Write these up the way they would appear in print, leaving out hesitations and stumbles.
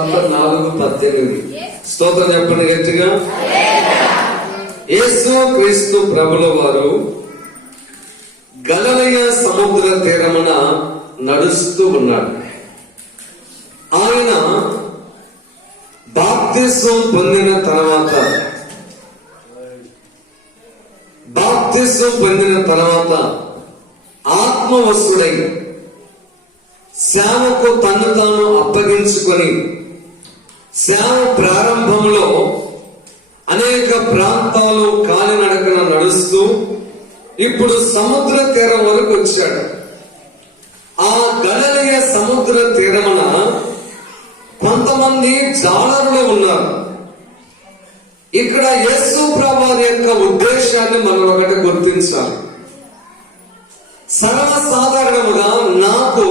సువార్త 4:18. స్తోత్రం చెప్పండి గట్టిగా. యేసు క్రీస్తు ప్రభుల వారు గలిలయ సముద్ర తీరమున నడుస్తూ ఉన్నాడు. ఆయన బాప్తిసం పొందిన తర్వాత ఆత్మవశుడై సేవకు తను తాను అప్పగించుకొని సేవ ప్రారంభంలో అనేక ప్రాంతాలు కాలినడకన నడుస్తూ ఇప్పుడు సముద్ర తీరం వరకు వచ్చాడు. ఆ గలిలయ సముద్ర తీరమున కొంతమంది జాలరులు ఉన్నారు. ఇక్కడ యేసు ప్రభువు యొక్క ఉద్దేశాన్ని మనం ఒకటి గుర్తించాలి. సర్వసాధారణముగా నాకు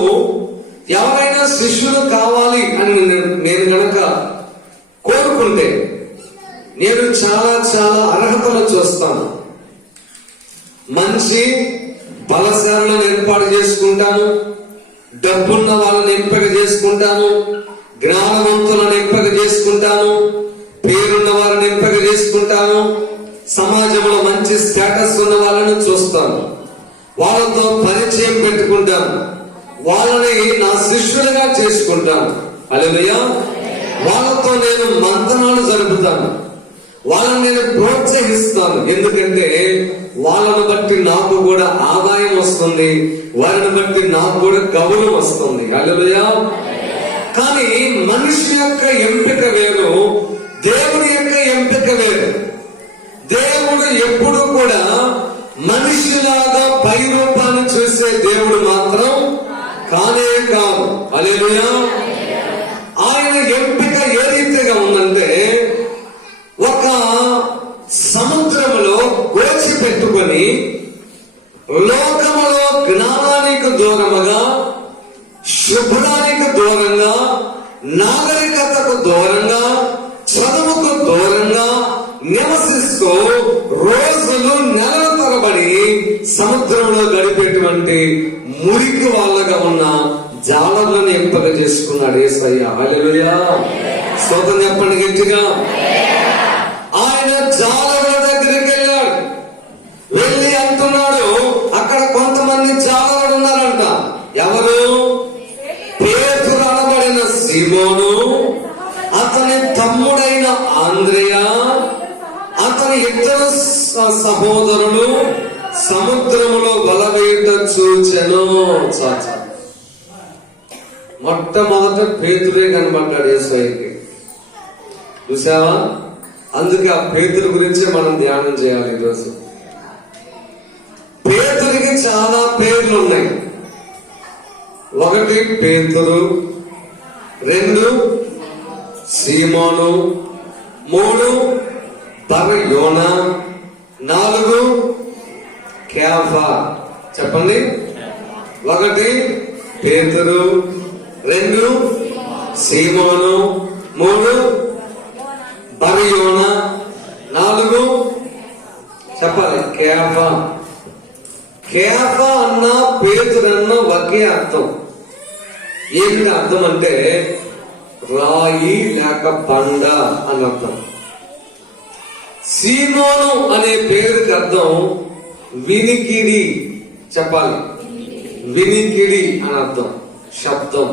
ఎవరైనా శిష్యులు కావాలి అని నేను గనక కోరుకుంటే నేను చాలా చాలా అర్హతలు చూస్తాను. మంచి బలశాలను ఏర్పాటు చేసుకుంటాను, డబ్బున్న వాళ్ళని ఎంపిక చేసుకుంటాను, జ్ఞానవంతులను ఎంపిక చేసుకుంటాను, పేరున్న వారిని ఎంపిక చేసుకుంటాను, సమాజంలో మంచి స్టేటస్ ఉన్న వాళ్ళని చూస్తాను, వాళ్ళతో పరిచయం పెట్టుకుంటాను, వాళ్ళని నా శిష్యులుగా చేసుకుంటాను. హల్లెలూయా. వాళ్ళతో నేను మంతనాలు జరుపుతాను, వాళ్ళని నేను ప్రోత్సహిస్తాను. ఎందుకంటే వాళ్ళను బట్టి నాకు కూడా ఆదాయం వస్తుంది, వారిని బట్టి నాకు కూడా గౌరవం వస్తుంది. హల్లెలూయా. కానీ మనిషి యొక్క ఎంపిక వేరు, దేవుడి యొక్క ఎంపిక వేరు. దేవుడు ఎప్పుడు కూడా మనిషిలాగా పై రూపాన్ని చూసే దేవుడు మాత్రం కానే కాదు. హల్లెలూయా. ఆయన ఎంపిక ఏ రీతిగా ఉందంటే, ఒక సముద్రములో గోచి పెట్టుకొని లోకములో జ్ఞానానికి దూరముగా, శుభ్రానికి దూరంగా, నాగరికతకు దూరంగా, చదువుకు దూరంగా నివసిస్తూ రోజులు నెలల తరబడి సముద్రంలో గడిపేటువంటి మురికి వాళ్ళగా ఉన్న జాలర్లను ఎంపిక చేసుకున్నాడు యేసయ్య. హల్లెలూయా. స్తోత్రం చెప్పండి గట్టిగా. ఆయన జాలరుల దగ్గరికి వెళ్ళాడు. వెళ్ళి అంటున్నాడు, అక్కడ కొంతమంది జాలరులు ఉన్నారంట. ఎవరు? పేతురు అనబడిన సీమోను, అతని తమ్ముడైన ఆంద్రేయ, అతని ఇద్దరు సహోదరులు సముద్రములో బలవేట చూచెను. మొట్టమొదట పేతురే కనబడ్డాడు యేసయ్యకి. చూసావా? అందుకే ఆ పేతురు గురించి మనం ధ్యానం చేయాలి ఈరోజు. పేతురికి చాలా పేర్లు ఉన్నాయి. 1 పేతురు, 2 సీమోను, 3 బర్యోనా, 4 కేఫా. చెప్పండి. 1 పేతురు, 2 సీమోను, 3 బర్యోనా, 4 చెప్పాలి కేఫా. కేఫా అన్న పేతురు అన్న ఒకే అర్థం. ఏమిటి అర్థం అంటే రాయి లేక బండ అని అర్థం. సీమోను అనే పేరుకి అర్థం వినికిడి. చెప్పాలి, వినికిడి అని అర్థం, శబ్దం.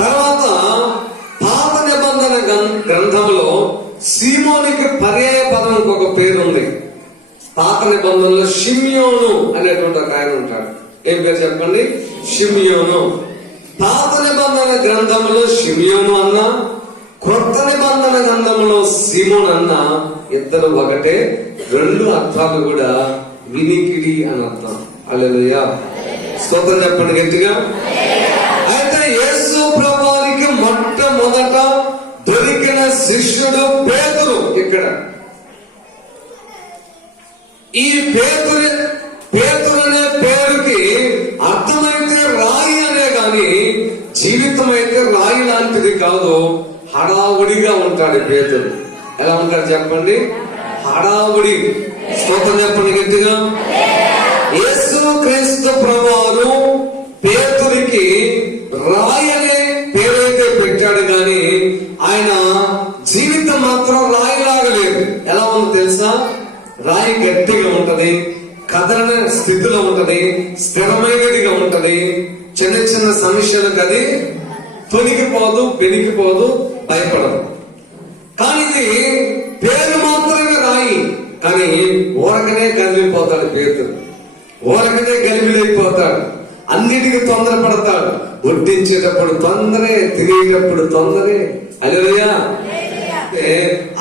తర్వాత పాత నిబంధన గ్రంథంలో సీమోనికి పర్యాయ పదం ఇంకొక పేరు ఉంది. పాత నిబంధనలో షిమ్యోను అనేటువంటి ఒక ఆయన ఉంటాడు. ఏం పేరు చెప్పండి? షిమ్యోను. పాత నిబంధన గ్రంథంలో షిమ్యోను అన్న, కొత్త నిబంధన గ్రంథంలో సీమోను అన్న, ఇద్దరు ఒకటే. 2 అర్థాలు కూడా వినికిడి అని అర్థం. హల్లెలూయా. స్తోత్రం చెప్పండి గట్టిగా. అయితే యేసు ప్రభువుకి మొట్టమొదట దొరికిన శిష్యుడు పేతురు. ఇక్కడ ఈ పేతురు అనే పేరుకి అర్థమైతే రాయి అనే గాని జీవితం అయితే రాయి లాంటిది కాదు. హడావుడిగా ఉంటాడు పేతురు. ఎలా ఉంటాడు చెప్పండి? హడావుడి. స్తోత్రం చెప్పండి గట్టిగా. యేసు క్రీస్తు ప్రభువు పేతురికి రాయి అనే పేరైతే పెట్టాడు గాని స్థిరమైనదిగా ఉంటది. చిన్న చిన్న సమస్యలకు అది తొలగిపోదు, పెరిగిపోదు, భయపడదు. కానీ ఇది పేరు మాత్రమే రాయి, కానీ ఊరకనే కదిలిపోతాడు. పేరు ఊరకనే గలిబిలైపోతాడు. అన్నిటికీ తొందరపడతాడు. వడ్డించేటప్పుడు తొందరే, తినేటప్పుడు తొందరే. హల్లెలూయా.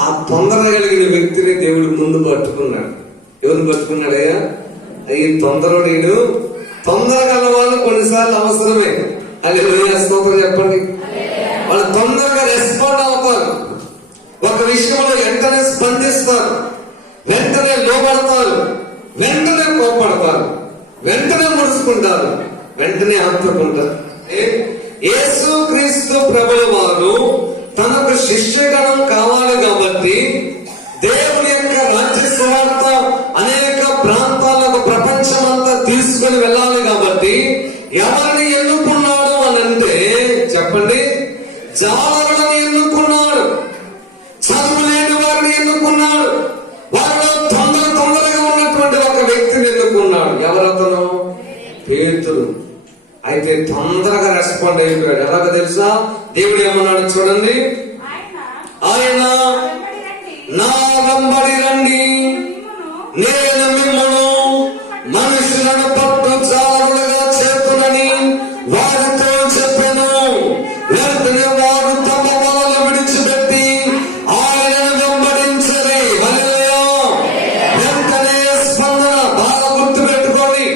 ఆ తొందర కలిగిన వ్యక్తిని దేవుడు ముందు పట్టుకున్నాడు. ఎవరిని పట్టుకున్నాడయ్యా? ఈ తొందరడు. తొందర గల వాళ్ళు కొన్నిసార్లు అవసరమే. హల్లెలూయా, స్తోత్రం చెప్పండి. వాళ్ళు తొందరగా రెస్పాండ్ అవుతారు. ఒక విషయంలో వెంటనే స్పందిస్తారు, వెంటనే లోబడతారు, వెంటనే కోపడతారు, వెంటనే ముడుచుకుంటారు, వెంటనే ఆత్మకుంటారు. యేసు క్రీస్తు ప్రభుల వారు తనకు శిష్యగణం కావాలి కాబట్టి దేవుని యొక్క రాజ్య సువార్త అనేక ప్రాంతాలకు, ప్రపంచమంతా తీసుకుని వెళ్ళాలి కాబట్టి ఎవరిని ఎన్నుకున్నాడు అని అంటే చెప్పండి, జాలరులను ఎన్నుకున్నాడు, చదువు లేని వారిని ఎన్నుకున్నాడు, వారిలో తొందరగా ఉన్నటువంటి ఒక వ్యక్తిని ఎన్నుకున్నాడు. ఎవరతను? పేతురు. అయితే తొందరగా రెస్పాండ్ అయిపోయాడు. ఎలాగ తెలుసా? దేవుడు ఏమన్నాడు చూడండి, ఆయన నా వెంబడి రండి, నేను మిమ్మల్ని మనుషులను పట్టు జారులుగా చేతునని వారితో చెప్పాను. వెంటనే వారు తమ వలలు విడిచిపెట్టి ఆయనను వెంబడించరే. హల్లెలూయా. వెంటనే స్పందన. బాగా గుర్తు పెట్టుకోండి,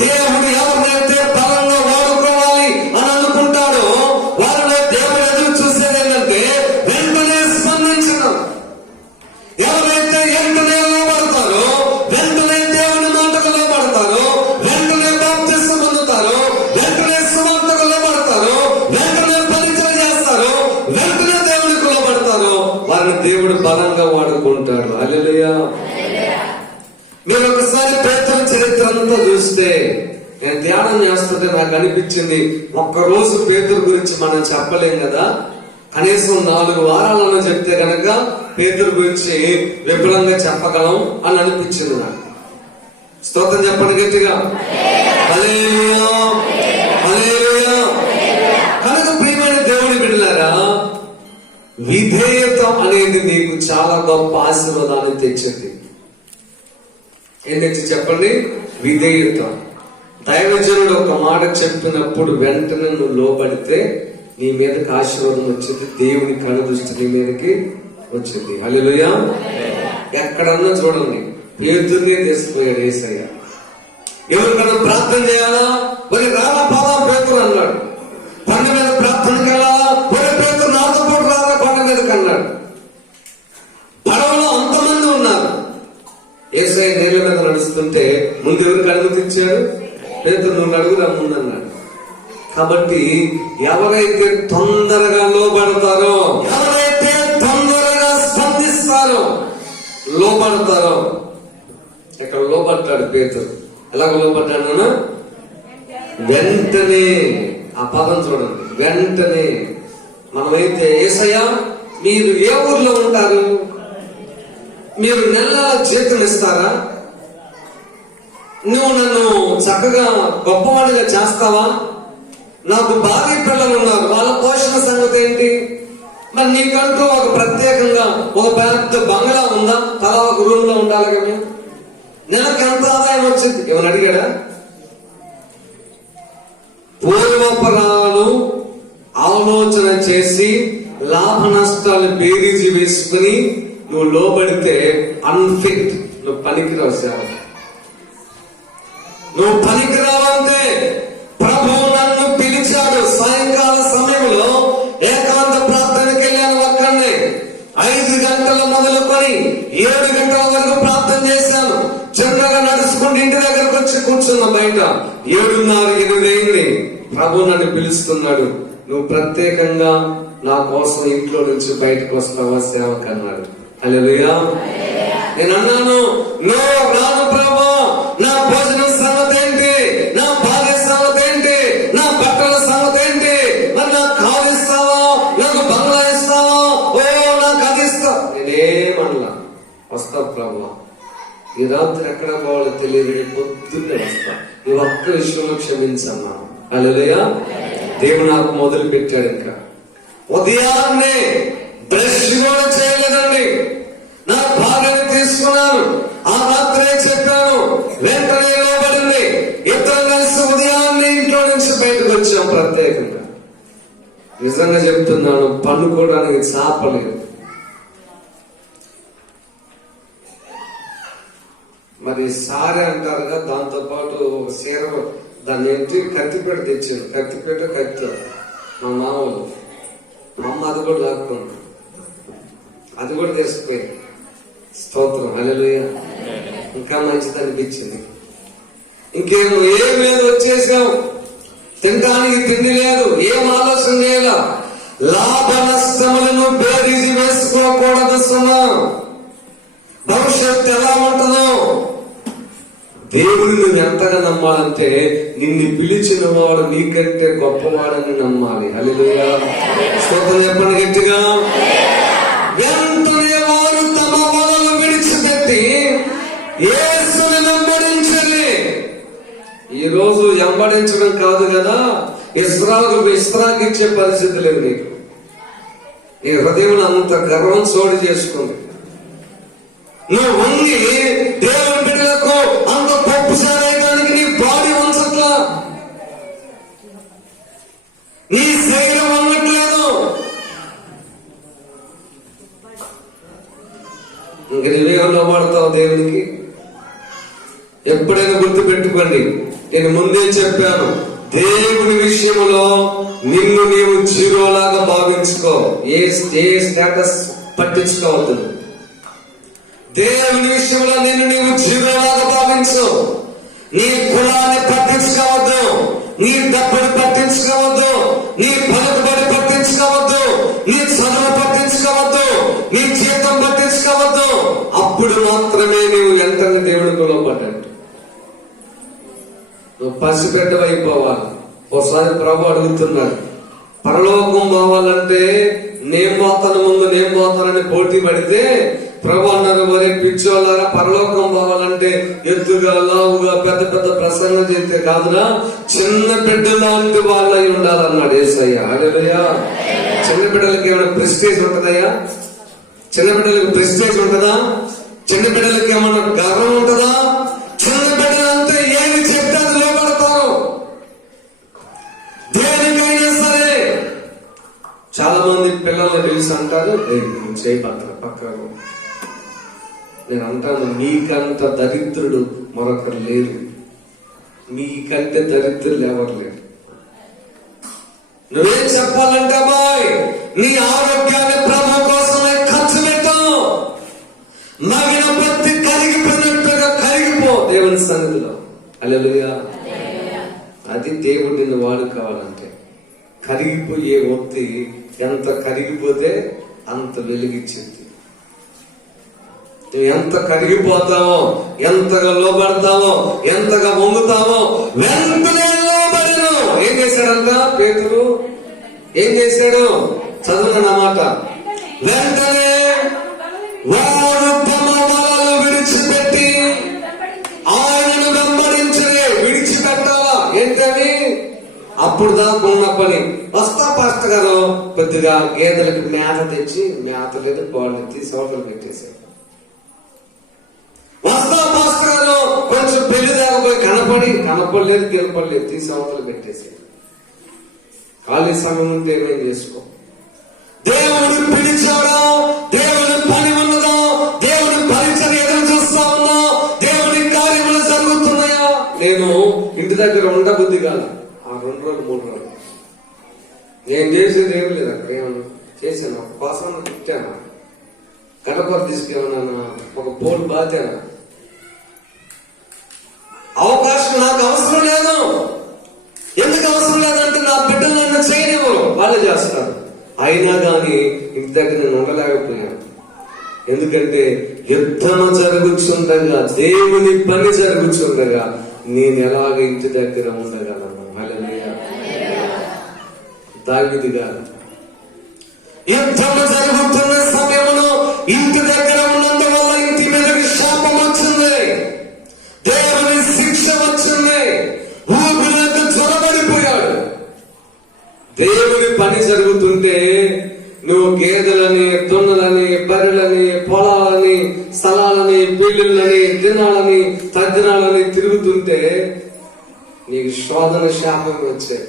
దేవుడు ఎవరినైతే బలంగా వాడుకోవాలి అని అనుకుంటాడో వారిలో దేవుడు ఎదురు చూసేది ఏంటంటే వెంటనే స్పందించడం. ఎవరైతే వెంటనే లోబడతారో, వెంటనే దేవుని మాటకు లోబడతారో, వెంటనే బాప్తిస్మం పొందుతారో, వెంటనే సువార్తకు లోబడతారో, వెంటనే పరిచయం చేస్తారో, వెంటనే దేవునికి లోబడతారో వారిని దేవుడు బలంగా వాడుకుంటాడు. హల్లెలూయా. మీరు ఒకసారి పేతురు చరిత్ర అంతా చూస్తే, నేను ధ్యానం చేస్తుంటే నాకు అనిపించింది, ఒక్కరోజు పేతురు గురించి మనం చెప్పలేం కదా, కనీసం 4 వారాలను చెప్తే గనక పేతురు గురించి విపులంగా చెప్పగలం అని అనిపించింది నాకు. స్తోత్రం చెప్పండి గట్టిగా. హల్లెలూయా, హల్లెలూయా. కనుక ప్రియమైన దేవుని బిడ్డలారా, విధేయత అనేది నీకు చాలా గొప్ప ఆశీర్వాదాన్ని తెచ్చింది. ఏం తెచ్చి చెప్పండి? విధేయత. దైవజనుడు ఒక మాట చెప్పినప్పుడు వెంటనే నువ్వు లోబడితే నీ మీదకి ఆశీర్వాదం వచ్చింది, దేవుని కనుదృష్టి నీ మీదకి వచ్చింది. హల్లెలూయా. ఎక్కడన్నా చూడండి, పేతుర్నే తీసుకుపోయాడు యేసయ్య. ఎవరికన్నా ప్రార్థన చేయాలా? మరి రాలా పాదా పేతురు అన్నాడు. కొండ మీద ప్రార్థనకి వెళ్ళాలా? మరి పేతురు నాతో పాటు రాలా కొండ మీదకి అన్నాడు. పడవలో అంతమంది ఉన్నారు. యేసయ్య నీళ్ళ మీద నడుస్తుంటే ముందు ఎవరికి అనుమతి ఇచ్చాడు? పేతురు నువ్వు అడుగురా ముందన్నాడు. కాబట్టి ఎవరైతే తొందరగా లోబడతారో, ఎవరైతే తొందరగా స్పందిస్తారో, లోబడతారో. ఇక్కడ లోబడ్డాడు పేతురు. ఎలాగ లోబడ్డాడు? వెంటనే. ఆ పదం చూడండి, వెంటనే. మనమైతే యేసయ్య మీరు ఏ ఊర్లో ఉంటారు? మీరు నెల జీతం ఇస్తారా? నువ్వు నన్ను చక్కగా గొప్పవాడిగా చేస్తావా? నాకు భార్య పిల్లలు ఉన్నారు, వాళ్ళ పోషణ సంగతి ఏంటి? మరి నీకంటూ ఒక ప్రత్యేకంగా ఒక పెద్ద బంగ్లా ఉందా? తలా ఒక రూమ్ లో ఉండాలి కదా. నెలకు ఎంత ఆదాయం వచ్చింది? ఏమని అడిగాడా? పూర్వపరాలు ఆలోచన చేసి లాభ నష్టాలు బేరీజు వేసుకుని నువ్వు లోబడితే అన్ఫిట్, నువ్వు పనికిరావు సేవ. నువ్వు పనికిరావంటే ప్రభు నన్ను పిలిచాడు. సాయంకాల సమయంలో ఏకాంత ప్రార్థనకి వెళ్ళాను. ఒక్కనే 5 గంటలు మొదలుకొని 7 గంటల వరకు ప్రార్థన చేశాను. చిన్నగా నడుచుకుంటూ ఇంటి దగ్గరకు వచ్చి కూర్చున్నా. బయట 7:30, 8 అయింది. ప్రభు నన్ను పిలుస్తున్నాడు, నువ్వు ప్రత్యేకంగా నా కోసం ఇంట్లో నుంచి బయటకు వస్తావా సేవకు అన్నాడు. హల్లెలూయా. నేను అన్నాను, నో రాను ప్రభు. నా భోజనం సంగతి ఏంటి? నా భార్య సంగతి ఏంటి? నా బట్టల సంగతి ఏంటి? మరి నాకు కారు ఇస్తావా? నాకు బంగ్లా ఇస్తావా? ఓ నాకు అది ఇస్తా. నేనేమన్నా, వస్తా ప్రభు. ఈ రాత్రి ఎక్కడ పోవాలో తెలియదు, పొద్దున్నే వస్తా. ఈ ఒక్క విషయంలో క్షమించమ్మా. హల్లెలూయా. దేవుడు నాకు మొదలు పెట్టాడు. ఇంకా ఉదయాన్నే బ్రష్ కూడా చేయలేదండి. నా భార్యను తీసుకున్నాను, ఆ రాత్రే చెప్పాను, వెంటనే లోబడింది. ఇద్దరు కలిసి ఉదయాన్నే ఇంట్లో నుంచి బయటకు వచ్చాం. ప్రత్యేకంగా నిజంగా చెప్తున్నాను, పండుకోవడానికి చాపలేదు. మరి సారే అంటారుగా, దాంతో పాటు ఒక చీర, దాన్ని ఏంటి కత్తిపేట తెచ్చాను. కత్తిపేట కత్తి మా మామూలు మా అమ్మ అది కూడా లాక్కుంది, అది కూడా తీసుకుపోయింది. స్తోత్రం. హల్లెలూయా. ఇంకా మంచిది అనిపించింది. ఇంకేం ఏం లేదు, వచ్చేసాం. తినడానికి తిండి లేదు, ఏం ఆలోచన చేయాల. లాభ నష్టములను బేరీజు వేసుకోకూడదు సుమా. భవిష్యత్తు ఎలా ఉంటుందో. దేవుడిని నువ్వు ఎంతగా నమ్మాలంటే, నిన్ను పిలిచిన వాడు నీకంటే గొప్పవాడని నమ్మాలి. హల్లెలూయా. స్తోత్రం చెప్పండి గట్టిగా. వెంటనే వారు తమ వలలు విడిచిపెట్టి యేసుని వెంబడించండి. ఈ రోజు వెంబడించడం కాదు కదా, విశ్రాంతి పరిస్థితి లేదు నీకు. నీ హృదయం అంత గర్వం చోటు చేసుకుంది. నువ్వు వంగి దేవుని బిడ్డలకు అంత పప్పు సారేయడానికి నీ బాడీ వంచట్లా, నీ శరీరం వంగట్లేదు. ఇంక నువ్వేమన్నా పడతావు దేవునికి. ఎప్పుడైనా గుర్తు పెట్టుకోండి, నేను ముందే చెప్పాను, దేవుని విషయంలో నిన్ను నీవు జీరోలాగా భావించుకో. ఏ స్టేటస్ పట్టించుకోవద్దు. దేవుని విషయంలో నిన్ను నీవు జీరోలాగా భావించు. నీ కులాన్ని పట్టించుకోవద్దు, నీ డబ్బుని పట్టించుకోవద్దు, నీ పలుకుబడి పట్టించుకోవద్దు, నీ చదువు పట్టించుకోవద్దు, నీ జీతం పట్టించుకోవద్దు. అప్పుడు మాత్రమే నీవు వెంటనే దేవుడి కులపడ్డాడు. నువ్వు పసిపెట్టవైపోవాలి. ఒకసారి ప్రభు అడుగుతున్నాడు, పరలోకం పోవాలంటే నేను పోతానని పోటీ పడితే ప్రభు అన్నారు, వరే పిచ్చోళ్ళారా, పరలోకం పోవాలంటే ఎత్తుగా లావుగా పెద్ద పెద్ద ప్రసంగం చేస్తే కాదురా, చిన్న బిడ్డలాంటి వాళ్ళై ఉండాలన్నాడు యేసయ్య. హల్లెలూయా. చిన్న బిడ్డలకి ఏమైనా ప్రెస్టేజ్ ఉంటుందయ్యా? చిన్న బిడ్డలకు ప్రెస్టేజ్ ఉంటుందా? చిన్న బిడ్డలకి ఏమైనా గర్వం ఉంటుందా? చిన్న బిడ్డలంతా ఏమి చెప్తే అది లోపడతారు. దేనికైనా సరే. చాలా మంది పిల్లల్ని తెలిసి అంటారు, చేయబడతారు పక్కన. నేను అంటాను, మీకంత దరిద్రుడు మరొకరు లేరు. మీకంటే దరిద్రులు ఎవరు లేరు. నువ్వేం చెప్పాలంటే, అమ్మాయి నీ ఆరోగ్యాన్ని ప్రభు కోసమే ఖర్చు పెట్టావు. నగిన పత్తి కరిగిపోయినట్టుగా కరిగిపో దేవుని సన్నిధిలో. హల్లెలూయా. అది దేవుడిని వాడుకోవాలంటే. కరిగిపోయే ఒత్తి ఎంత కరిగిపోతే అంత వెలిగించింది. నువ్వు ఎంత కరిగిపోతావో, ఎంతగా లోబడతావో, ఎంతగా వంగుతావో, వెంటనే లోబడను. ఏం చేశాడంట పేతురు? ఏం చేశాడు? చదువుతున్నమాట. వెంటనే వారు తమ వలలు విడిచిపెట్టి ఆయనను వెంబడించలే. విడిచిపెట్టాలా ఏంటని? అప్పుడు దాకా ఉన్న పని. వస్తా పాస్టర్ గారు, కొద్దిగా గేదెలకు మేత తెచ్చి, మేత లేదు బాడీ తీసి అవతలు పెట్టేశారు. వస్తా పాస్టర్ గారు, కొంచెం పెళ్లి దాకపోయి కనపడలేదు గెలపడలేదు, తీసి అవతలు పెట్టేశారు. ఖాళీ సమయం ఉంటే ఏమేం చేసుకో. దేవుడు పిలిచాడా? దేవుని పని ఉన్నదా? దేవుని పరిచయం ఎదురు చూస్తా ఉన్నా? దేవుని కార్యములు జరుగుతున్నాయా? నేను ఇంటి దగ్గర ఉండబుద్ధి కాదు. ఆ 2 రోజులు 3 రోజులు నేను చేసేది ఏమి లేదు. అక్కడ ఏమన్నా చేశాను, ఒక కోసం తిట్టాను, గడప తీసుకేమన్నా, ఒక పోల్ బాతాను. అవకాశం నాకు అవసరం లేదు. ఎందుకు అవసరం లేదంటే, నా బిడ్డలు నన్ను చేయనివ్వరు, వాళ్ళు చేస్తారు. అయినా కానీ ఇంటి దగ్గర నేను ఉండలేకపోయాను. ఎందుకంటే యుద్ధము జరుగుతుండగా, దేవుని పని జరుగుతుండగా నేను ఎలాగ ఇంటి దగ్గర ఉండగలను? హల్లెలూయా. దావీదు గారు యుద్ధము జరుగుతున్న సమయంలో ఇంటి దగ్గర ఉన్నందువల్ల ఇంటి మీదకి శాపం వచ్చింది, దేవుని శిక్ష వచ్చింది. ఎడ్లని, దున్నలని, బర్రెలని, పొలాలని, స్థలాలని, పెళ్లిళ్ళని, దినాలని, తద్దినాలని తిరుగుతుంటే నీకు శోధన శాపం వచ్చాయి.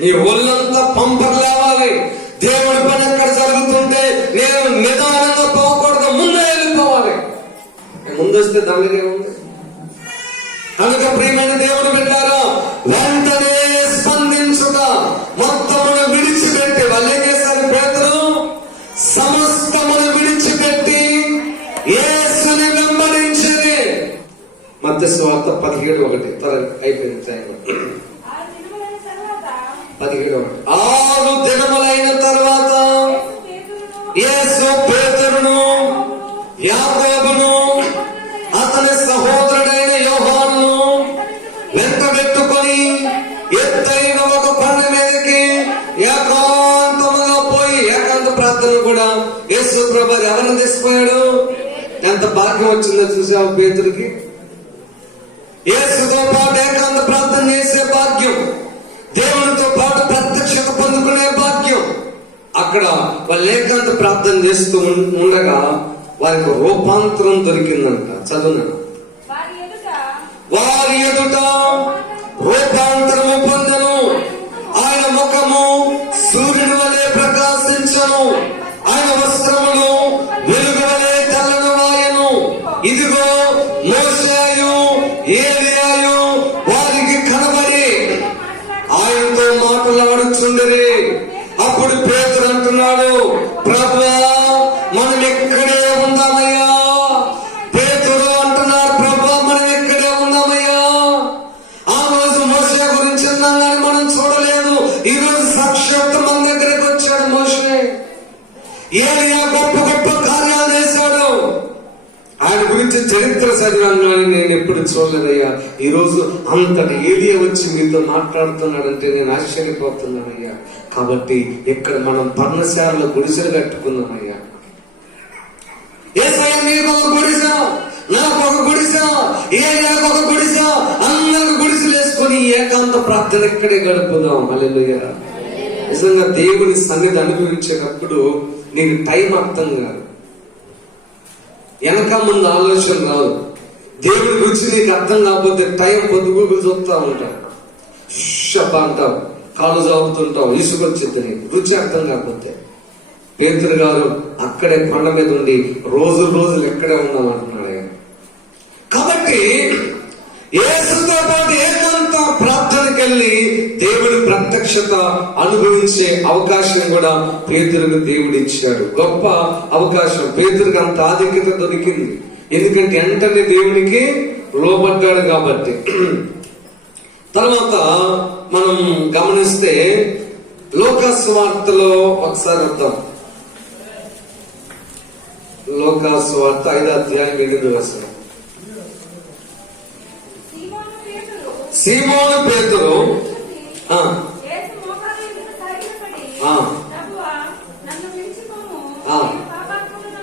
నీ ఒళ్ళంతా పంపర్ లేవాలి. దేవుడి పని ఎక్కడ జరుగుతుంటే నేను నిదానంగా పోకూడదు, ముందే వెళ్ళిపోవాలి. ముందొస్తే దండగా ఉంది. కనుక ప్రియమైన దేవుడు బిడ్డలారా, వెంటనే స్పందించుట, మొత్తమును విడిచిపెట్టి వాళ్ళు ఏం చేశారు? పేతురు సమస్తమును విడిచిపెట్టి యేసుని వెంబడించిరి. మత్తయి సువార్త 17:1 త్వర అయిపోయింది టైం. 17:1 6 దినములైన తర్వాత యేసు పేతురును, యాకోబును, అతని సహోదరుడైన యోహానును వెంటబెట్టుకొని ఎత్తైన ఒక కొండ మీదకి ఏకాంతముగా పోయి, ఏకాంత ప్రార్థన కూడా యేసు ప్రభువు ఎవరిని తీసుకుపోయాడు? ఎంత భాగ్యం వచ్చిందో చూసావు పేతురుకి. యేసుతో పాటు ఏకాంత ప్రార్థన చేసే భాగ్యం, దేవునితో పాటు ప్రత్యక్షత పొందుకునే భాగ్యం. అక్కడ వాళ్ళు ఏకాంత ప్రార్థన చేస్తూ ఉండగా వారికి రూపాంతరం దొరికిందంట. చదువున వారి ఎదుట రూపాంతరము పొందెను. ఆయన ముఖము సూర్యుని వలె ప్రకాశించను, ఆయన వస్త్రములు వెలుగు వలె తెల్లనవాయెను. ఇదిగో మోషేయు ఏలీయాయు వారికి కనబడి ఆయనతో మాట్లాడుచుండిరి. అప్పుడు పేతురు అంటున్నాడు, ప్రభువా మనం ఎక్కడే ఉందామయ్యా. పేతురు అంటున్నాడు, ప్రభువా మనం ఎక్కడే ఉందామయ్యా. ఆ రోజు మోషే గురించి విన్నాం కానీ మనం చూడలేదు. ఈ రోజు సాక్షాత్తు మన దగ్గరకు వచ్చాడు మోషే. ఏలియా గొప్ప గొప్ప కార్యాలు చేశాడు. ఆయన గురించి చరిత్ర చదివాను కానీ నేను ఎప్పుడు చూడలేదయ్యా. ఈ రోజు అంతటి ఏలియా వచ్చి మీతో మాట్లాడుతున్నాడంటే నేను ఆశ్చర్యపోతున్నానయ్యా. కాబట్టి ఇక్కడ మనం పర్ణశాలలో గుడిసెలు కట్టుకుందామయ్యా. ఏసయ్య నీకు ఒక గుడిస, నాకు ఒక గుడిస, ఏలియాకు ఒక గుడిస, అందరికి గుడిసెలు వేసుకొని ఏకాంత ప్రార్థన ఇక్కడే గడుపుదాం. హల్లెలూయా. నిజంగా దేవుని సన్నిధి అనుభవించేటప్పుడు నీకు టైం అర్థం కాదు, వెనక ముందు ఆలోచన రాదు. దేవుడి గురించి నీకు అర్థం కాకపోతే టైం పొద్దుగులు చూపుతా ఉంటావు, షబ్బ అంటావు, కాళ్ళు చాపుతుంటావు, ఇసుకొచ్చింది నీకు రుచి అర్థం కాకపోతే. పేతురు గారు అక్కడే కొండ మీద ఉండి రోజులు ఎక్కడే ఉన్నాం అంటున్నాడు ఆయన. కాబట్టి యేసుతో పాటు ఏకంత ప్రార్థనకి వెళ్ళి దేవుడి ప్రత్యక్షత అనుభవించే అవకాశం కూడా పేతురుకు దేవుడు ఇచ్చాడు. గొప్ప అవకాశం. పేతురుకు అంత ఆధిక్యత దొరికింది, ఎందుకంటే వెంటనే దేవునికి లోబడ్డాడు కాబట్టి. తర్వాత మనం గమనిస్తే లోకాసు వార్తలో ఒకసారి వద్దాం. లోకాసు వార్త 5:8. సీమోను పేతురు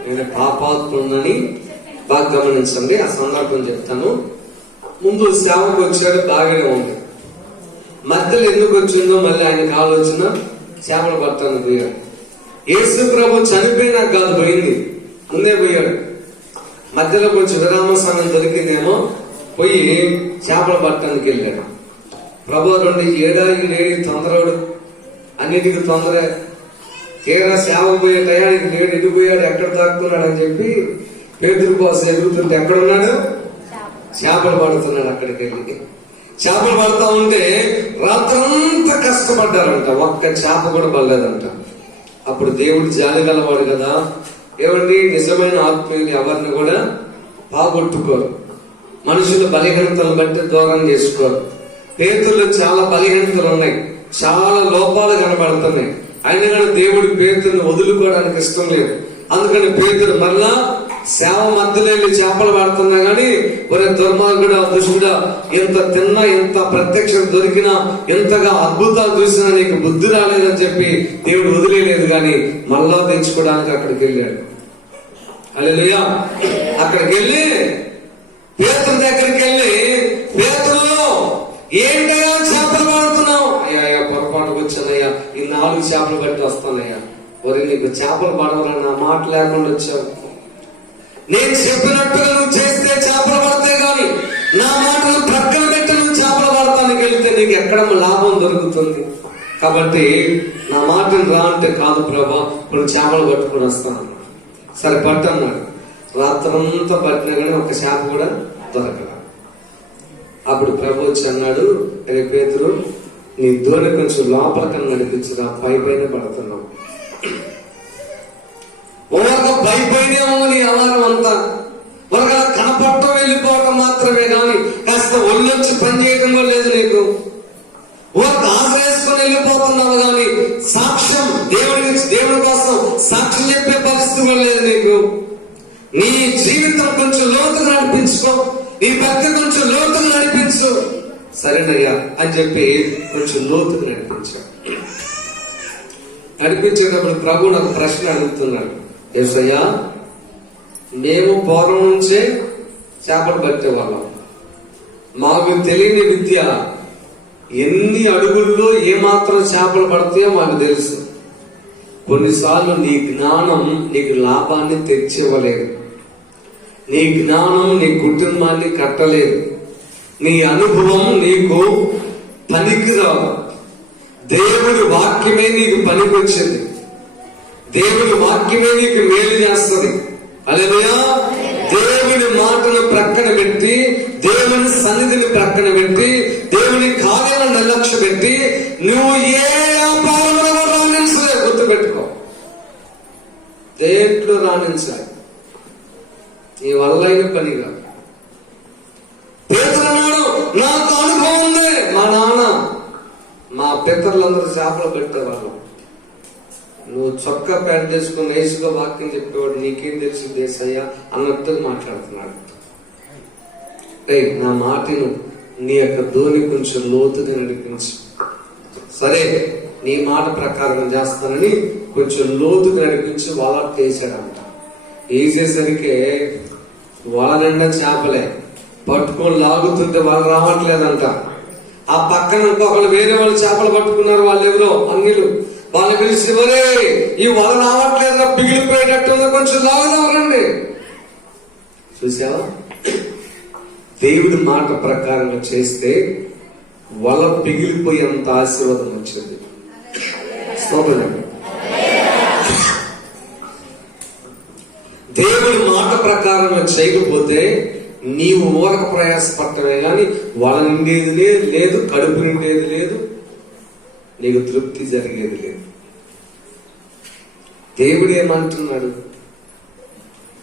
నేను పాపాత్ముడని బాగా గమనించండి. ఆ సందర్భం చెప్తాను. ముందు సేవకు వచ్చాడు, బాగానే ఉంది. మధ్యలో ఎందుకు వచ్చిందో మళ్ళీ ఆయనకు ఆలోచన, చేపలు పట్టాను పోయాడు. యేసు ప్రభు చనిపోయినాక కాదు పోయింది, ముందే పోయాడు. మధ్యలో కొంచెం విరామ సమయం దొరికిందేమో, పోయి చేపలు పట్టడానికి వెళ్ళాడు. ప్రభు 2 ఏడాది తొందరడు, అన్నిటికీ తొందరే. తీరా సేవ పోయే టయానికి లేడు, ఎడిపోయాడు, ఎక్కడ తాకుతున్నాడు అని చెప్పి పేతురు కోసం ఎదుగుతుంటే ఎక్కడున్నాడు? చేపలు పడుతున్నాడు. అక్కడికి వెళ్ళి చేపలు పడతా ఉంటే రాత్రంతా కష్టపడ్డారంట, ఒక్క చేప కూడా పడలేదంట. అప్పుడు దేవుడు జాలి గలవాడు కదా. ఏమండి, నిజమైన ఆత్మీయులు ఎవరిని కూడా బాగొట్టుకోరు, మనుషుల బలహీనతలను బట్టి దూరం చేసుకోరు. పేతుల్లో చాలా బలహీనతలు ఉన్నాయి, చాలా లోపాలు కనబడుతున్నాయి. అయినా కానీ దేవుడు పేతురుని వదులుకోవడానికి ఇష్టం లేదు. అందుకని పేతురు మరలా సేవ మధ్యలో వెళ్ళి చేపలు పడుతున్నా గాని, ఒరే దుర్మార్గుడా, దుష్టుడా, ఎంత తిన్నా, ఎంత ప్రత్యక్షత దొరికినా, ఎంతగా అద్భుతాలు చూసినా నీకు బుద్ధి రాలేదని చెప్పి దేవుడు వదిలేదు. గాని మళ్ళా తెచ్చుకోవడానికి అక్కడికి వెళ్ళాడు. హల్లెలూయా. అక్కడికి వెళ్ళి పేతురు దగ్గరికి వెళ్ళి, పేతురు ఏంటయ్యా చేపలు పడుతున్నావు? అయ్యా పొరపాటుకు వచ్చానయ్యా, ఈ 4 చేపలు బట్టి వస్తానయ్యా. ఒరే నీకు చేపలు పడవరా, నా మాట లేకుండా వచ్చావు. నేను చెప్పినట్టుగా నువ్వు చేస్తే చేపలు పడతాయి, కానీ నా మాటను ప్రక్కన పెట్టి నువ్వు చేపలు పడతానికి వెళ్తే నీకు ఎక్కడ లాభం దొరుకుతుంది. కాబట్టి నా మాటను రా అంటే, కాదు ప్రభా ఇప్పుడు చేపలు పట్టుకుని వస్తాను. సరే పట్టన్నాడు. రాత్రంతా పట్టినా కానీ ఒక చేప కూడా దొరకల. అప్పుడు ప్రభు వచ్చి అన్నాడు, అరే పేతురు, నీ దోణి కొంచెం లోపల కన్నా నడిపించుగా, పై పైన పడుతున్నావు. పై పైన నీ ఆహారం అంతా ఒక కనపడటం వెళ్ళిపోవటం మాత్రమే, కానీ కాస్త ఒళ్ళొచ్చి పని చేయటం కూడా లేదు నీకు. ఒక ఆశ వేసుకొని వెళ్ళిపోతున్నావు, కానీ సాక్ష్యం దేవుడి కోసం సాక్ష్యం చెప్పే పరిస్థితి కూడా లేదు నీకు. నీ జీవితం కొంచెం లోతుగా నడిపించుకో, నీ భక్తి కొంచెం లోతుగా నడిపించు. సరేనయ్యా అని చెప్పి కొంచెం లోతుగా నడిపించాడు. నడిపించేటప్పుడు ప్రభు నాకు ప్రశ్న అడుగుతున్నాడు, యేసయ్యా మేము పూర్వం నుంచే చేపలు పట్టేవాళ్ళం, మాకు తెలియని విద్య ఎన్ని అడుగుల్లో ఏమాత్రం చేపలు పడతాయో మాకు తెలుసు. కొన్నిసార్లు నీ జ్ఞానం నీకు లాభాన్ని తెచ్చివ్వలేదు, నీ జ్ఞానం నీ కుటుంబాన్ని కట్టలేదు, నీ అనుభవం నీకు పనికిరావు. దేవుడి వాక్యమే నీకు పనికొచ్చింది, దేవుడి వాక్యమే నీకు మేలు చేస్తుంది. హల్లెలూయా. దేవుని మాటను ప్రక్కన పెట్టి, దేవుని సన్నిధిని ప్రక్కన పెట్టి, దేవుని కార్యాలను నిర్లక్ష్య పెట్టి నువ్వు ఏ వ్యాపారంలో రాణించలే. గుర్తుపెట్టుకో, దేంట్లో రాణించాలి నీ వల్ల అయిన పని కాదు. పేతురు అన్నాడు, నాకు అనుభవం ఉంది. మా నాన్న మా పితరులందరూ చేపలు పెట్టేవాళ్ళు, నువ్వు చొక్కా ప్యాంట్ వేసుకుని నైసుగా వాక్యం చెప్పేవాడు, నీకేం తెలుసు దేశయ్యా అన్నట్టుగా మాట్లాడుతున్నాడు. నా మాటను నీ యొక్క ధోని కొంచెం లోతుగా నడిపించు. సరే నీ మాట ప్రకారం చేస్తానని కొంచెం లోతుగా నడిపించి వల వేసాడంట. వేసేసరికి వల నిండా చేపలే, పట్టుకొని లాగుతుంటే వాళ్ళు రావట్లేదంట. ఆ పక్కన ఇంకొకళ్ళు వేరే వాళ్ళు చేపలు పట్టుకున్నారు, వాళ్ళు ఎవరో అన్నిలు. వాళ్ళు పిలిచి, మరే ఈ వల రావట్లేదు, పిగిలిపోయేటట్టు కొంచెం లాగుదామరండి. చూసావా, దేవుడి మాట ప్రకారం చేస్తే వల పిగిలిపోయేంత ఆశీర్వాదం వచ్చింది. దేవుడి మాట ప్రకారం చేయకపోతే నీవు ఊరక ప్రయాసపడటమే కానీ వల నిండేది లేదు, కడుపు నిండేది లేదు, నీకు తృప్తి జరిగేది లేదు. దేవుడు ఏమంటున్నాడు,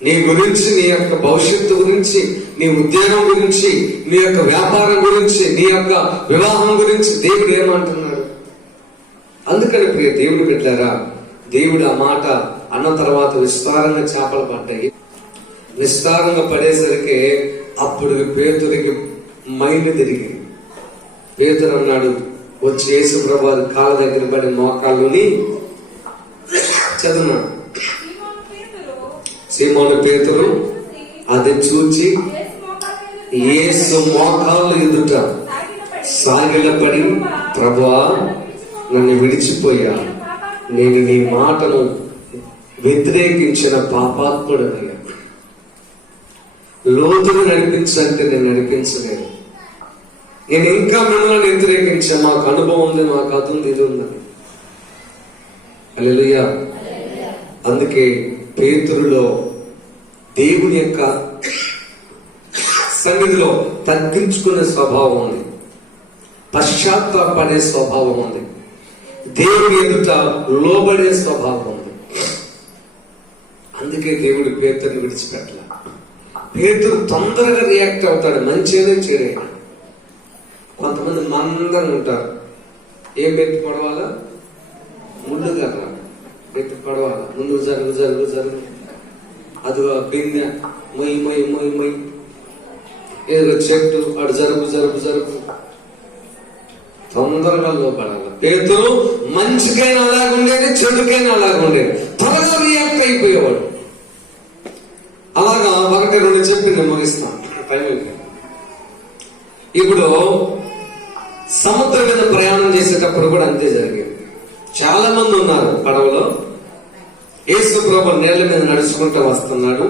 నీ గురించి, నీ యొక్క భవిష్యత్తు గురించి, నీ ఉద్యోగం గురించి, నీ యొక్క వ్యాపారం గురించి, నీ యొక్క వివాహం గురించి దేవుడు ఏమంటున్నాడు? అందుకని ప్రియ దేవుడు పెట్టారా, దేవుడు ఆ మాట అన్న తర్వాత విస్తారంగా చేపలు పడ్డాయి. విస్తారంగా పడేసరికి అప్పుడు పేతురికి మైండ్ తిరిగింది. పేతురు అన్నాడు, వచ్చి యేసు ప్రభువు కాళ్ళ దగ్గర పడి మోకాళ్ళుని చదువున్నాడు. సీమోను పేతురు అది చూచి యేసు మోకాళ్ళు ఎదుట సాగిలపడి, ప్రభువా నన్ను విడిచిపోయా, నేను నీ మాటను వ్యతిరేకించిన పాపాత్ముడనయ్యా. లోతుగా నడిపించంటే నేను నడిపించలేదు, నేను ఇంకా మిమ్మల్ని వ్యతిరేకించా, మాకు అనుభవం ఉంది, మాకు అది ఉంది, ఇది ఉందని. హల్లెలూయా. అందుకే పేతురులో దేవుని యొక్క సన్నిధిలో తగ్గించుకునే స్వభావం ఉంది, పశ్చాత్తాపడే స్వభావం ఉంది, దేవుని ఎదుట లోబడే స్వభావం ఉంది. అందుకే దేవుడు పేతురుని విడిచిపెట్టలే. పేతురు తొందరగా రియాక్ట్ అవుతాడు, మంచిగా చెడైనా. కొంతమంది మందంగా ఉంటారు, ఏం పెట్టి పడవాలా, ముందుగా పెట్టి పడవాలా, ముందు జరుగు జరుగు జరుగు, అదిగో బిందె మొయ్యి మొయ్యి మొయ్యి మొయ్యి, ఏదో చెట్టు అటు జరుగు జరుగు జరుగు, తొందరగా లోపడాలి. పేతురు మంచికైనా అలాగుండేది, చెడుకైనా అలాగుండేది, త్వరగా రియాక్ట్ అయిపోయేవాడు. అలాగా 1-2 చెప్పి నేను ముగిస్తాను, టైం. ఇప్పుడు సముద్రం మీద ప్రయాణం చేసేటప్పుడు కూడా అంతే జరిగింది. చాలా మంది ఉన్నారు పడవలో. యేసు ప్రభు నీళ్ల మీద నడుచుకుంటూ వస్తున్నాడు.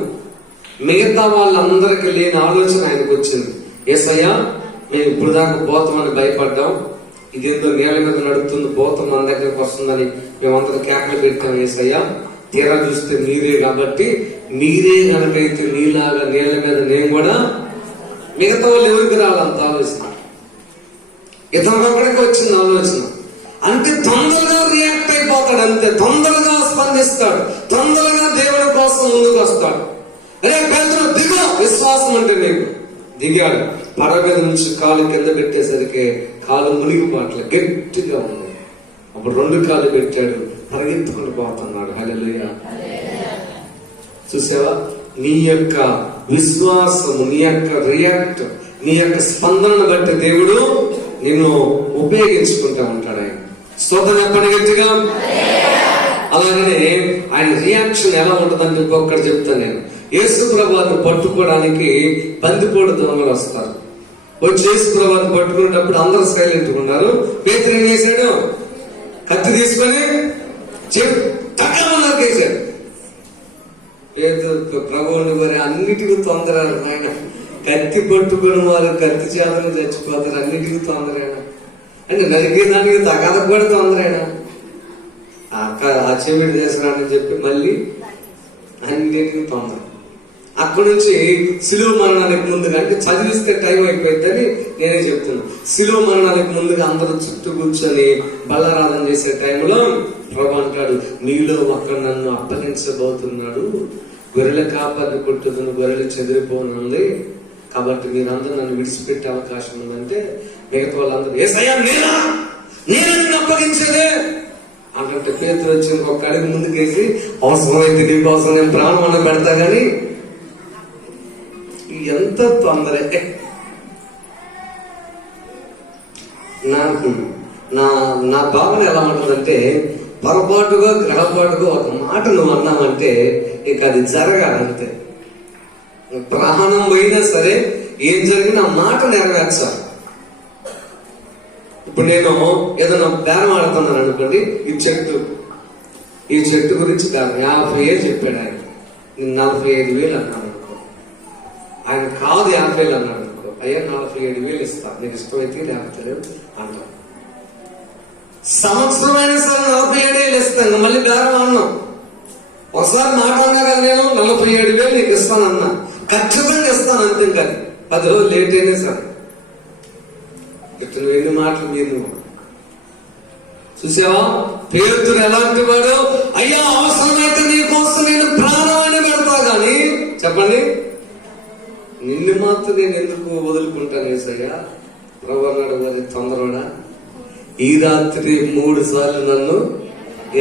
మిగతా వాళ్ళందరికీ లేని ఆలోచన ఆయనకు వచ్చింది. యేసయ్యా, మేము ఇప్పుడు దాకా పోతామని భయపడ్డాం, ఇదేందో నీళ్ల మీద నడుస్తుంది, పోతాం మన దగ్గరకు వస్తుందని మేమందరం కేకలు పెట్టాం. యేసయ్యా, తీరా చూస్తే మీరే, కాబట్టి మీరే కనుకైతే నీలాగా నీళ్ల మీద నేను కూడా, మిగతా వాళ్ళు ఎవరికి రాలంత ఆలోచన, ఇతనికి ఒక్కడికి వచ్చింది ఆలోచన. అంటే తొందరగా రియాక్ట్ అయిపోతాడు, అంతే, తొందరగా స్పందిస్తాడు, తొందరగా దేవుడి కోసం ముందుకు వస్తాడు. అరే పేతురు దిగు, విశ్వాసం అంటే నీకు. దిగాడు. పడవ మీద నుంచి కాలు కింద పెట్టేసరికి కాలు మునిగిపోట్ల గట్టిగా ఉంది. అప్పుడు 2 కాళ్ళు పెట్టాడు, పరిగెత్తుకుని పోతున్నాడు. హల్లెలూయా. చూసావా, నీ యొక్క విశ్వాసము, నీ యొక్క రియాక్ట్, నీ యొక్క స్పందనను బట్టి దేవుడు నిన్ను ఉపయోగించుకుంటా ఉంటాడు. ఆయన స్తోత్రం చెప్పండి గట్టిగా. అలాగనే ఆయన రియాక్షన్ ఎలా ఉంటుందంటే ఇంకొకటి చెప్తాను నేను. యేసు ప్రభువుని పట్టుకోవడానికి బందిపోటు దొంగలు వస్తారు. వచ్చి యేసు ప్రభువుని పట్టుకునేటప్పుడు అందరూ సైలెంట్ ఉన్నారు. పేతురు ఏం చేశాడు? కత్తి తీసుకొని నరికేశాడు. పేతురు ప్రభువుని మరి అన్నిటికీ తొందర ఆయన. కత్తి పట్టుకుని వారు కత్తి చేతను చచ్చిపోతారు, అన్నిటికీ తొందరేనా అంటే నరికేదానికి తగదకు కూడా తొందరేనా? ఆ చెవిడి చేసినాడని చెప్పి మళ్ళీ అన్నిటికీ తొందర. అక్కడి నుంచి శిలువ మరణానికి ముందుగా, అంటే చదివిస్తే టైం అయిపోయిందని నేనే చెప్తున్నా, శిలువ మరణానికి ముందుగా అందరూ చుట్టూ కూర్చొని బలారాధన చేసే టైంలో ప్రభు అంటాడు, మీలో ఒకరు నన్ను అప్పగించబోతున్నాడు, గొర్రెల కాపరిని కొట్టుకుని గొర్రెలు చెదిరిపోనుంది, కాబట్టి మీరందరూ నన్ను విడిచిపెట్టే అవకాశం ఉందంటే మిగతా వాళ్ళందరూ యేసయ్యా నేను అప్పగించేదే అంటే పేతురు వచ్చి ఇంకొక అడుగు ముందుకేసి, అవసరమైతే నీకోసం నేను ప్రాణం పెడతా గాని ఎంత తొందర. నాకు నా భావన ఎలా ఉంటుందంటే, పొరపాటుగా గడపాటుగా ఒక మాట నువ్వు అన్నావంటే ఇక అది జరగాలంతే. ప్రాణం పోయినా సరే ఏం జరిగినా ఆ మాట నెరవేర్చాలి. ఇప్పుడు నేను ఏదైనా బేరం ఆడుతున్నాను అనుకోండి, ఈ చెట్టు గురించి 50,000 చెప్పాడు ఆయన, నేను 45,000 అన్నాను అనుకో, ఆయన కాదు 50,000 అన్నాడు అనుకో, అయ్యా 47,000 ఇస్తా, నీకు ఇష్టమైతే లేకపోతే అంటాను. సంవత్సరమైనా సరే 47,000 ఇస్తాను, మళ్ళీ బేరం అన్నాం. ఒకసారి మాట అన్నా కదా, నేను 47,000 నీకు ఇస్తానన్నా, ఖచ్చితంగా ఇస్తాను, అంతే. కానీ 10 రోజులు లేట్ అయినా సరే నువ్వు ఎన్ని మాటలు మీరు చూసావా? పేతురు ఎలాంటి వాడు? అయ్యా అవసరమైతే నీ కోసం నేను ప్రాణాన్ని పెడతా గాని, చెప్పండి, నిన్ను మాత్రం నేను ఎందుకు వదులుకుంటాను యేసయ్యా? ప్రభు అన్నాడు, మరి తొందరడా, ఈ రాత్రి 3 సార్లు నన్ను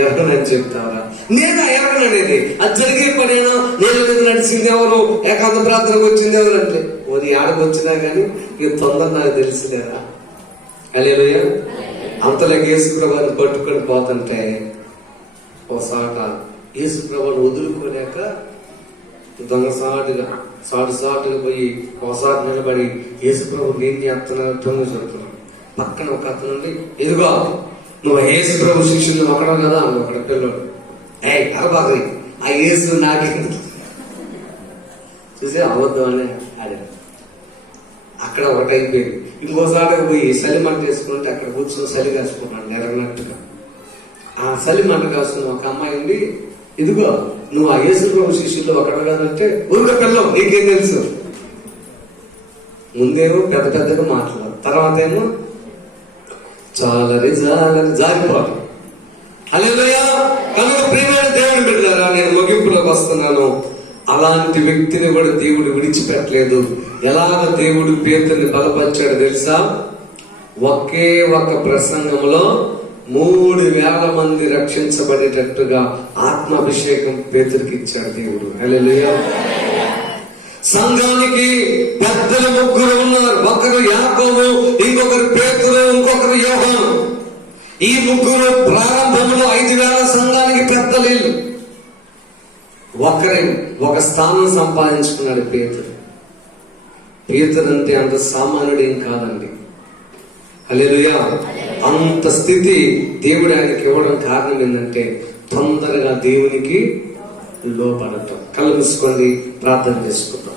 ఎరగనని చెప్తావా? నేను ఎరగననేది అది జరిగే పనేనా? నీళ్ళ మీద నడిచింది ఎవరు? ఏకాంత ప్రార్థనకు వచ్చింది ఎవరు? అంటే ఓది ఆడకు వచ్చినా కానీ ఈ తొందర నాకు తెలిసిలేరా? హల్లెలూయా. అంతలోకి యేసు ప్రభువుని పట్టుకొని పోతుంటే ఓసాట యేసు ప్రభువుని వదులుకోలేక దొంగసాటుగా సాటుగా పోయి ఒకసారి నిలబడి యేసు ప్రభువుని ఏం చేస్తున్నారు తొంగి చెప్తున్నాడు. పక్కన ఒక అతను నుండి, ఎదుగో నువ్వు యేసు ప్రభు శిష్యులు ఒకడో కదా అని ఒకడ పిల్లడు, అరబాగరి ఆ యేసు నాకే చూసి అవద్దాం అని ఆడాడు. అక్కడ ఒకటి అయిపోయింది. ఇంకోసారి పోయి చలి మంట వేసుకుంటే అక్కడ కూర్చొని చలి కాసుకుంటాను నెరగినట్టుగా. ఆ చలి మంట కాసుకున్న ఒక అమ్మాయి ఉండి, ఇదిగో నువ్వు ఆ యేసు ప్రభు శిష్యుల్లో ఒకడు కాదంటే, ఊరిక పిల్లవు నీకేం తెలుసు? ముందేమో పెద్దగా మాట్లాడు, తర్వాత ఏమో చాలా జారిపోవడం. హల్లెలూయా. కనుక ప్రియమైన దేవుని బిడ్డలారా, నేను ముగింపులోకి వస్తున్నాను. అలాంటి వ్యక్తిని కూడా దేవుడు విడిచిపెట్టలేదు. ఎలాగ దేవుడు పేతురుని బలపరిచాడు తెలుసా? ఒకే ఒక ప్రసంగంలో 3,000 మంది రక్షించబడేటట్టుగా ఆత్మాభిషేకం పేతురుకి ఇచ్చాడు దేవుడు. హల్లెలూయా. సంఘానికి పెద్దలు 3 ఉన్నారు. ఒకరు యాకోబు, ఇంకొకరు పేతురు, ఇంకొకరు యోహాను. ఈ 3 ప్రారంభంలో 5,000 సంఘానికి పెద్దలు. ఒక స్థానం సంపాదించుకున్నాడు పేతురు. పేతురు అంటే అంత సామాన్యుడు ఏం కాదండి. హల్లెలూయా. అంత స్థితి దేవుడు ఆయనకి ఇవ్వడం కారణం ఏంటంటే తొందరగా దేవునికి లోబడటం. కళ్ళు మూసుకోండి, ప్రార్థన చేసుకుందాం.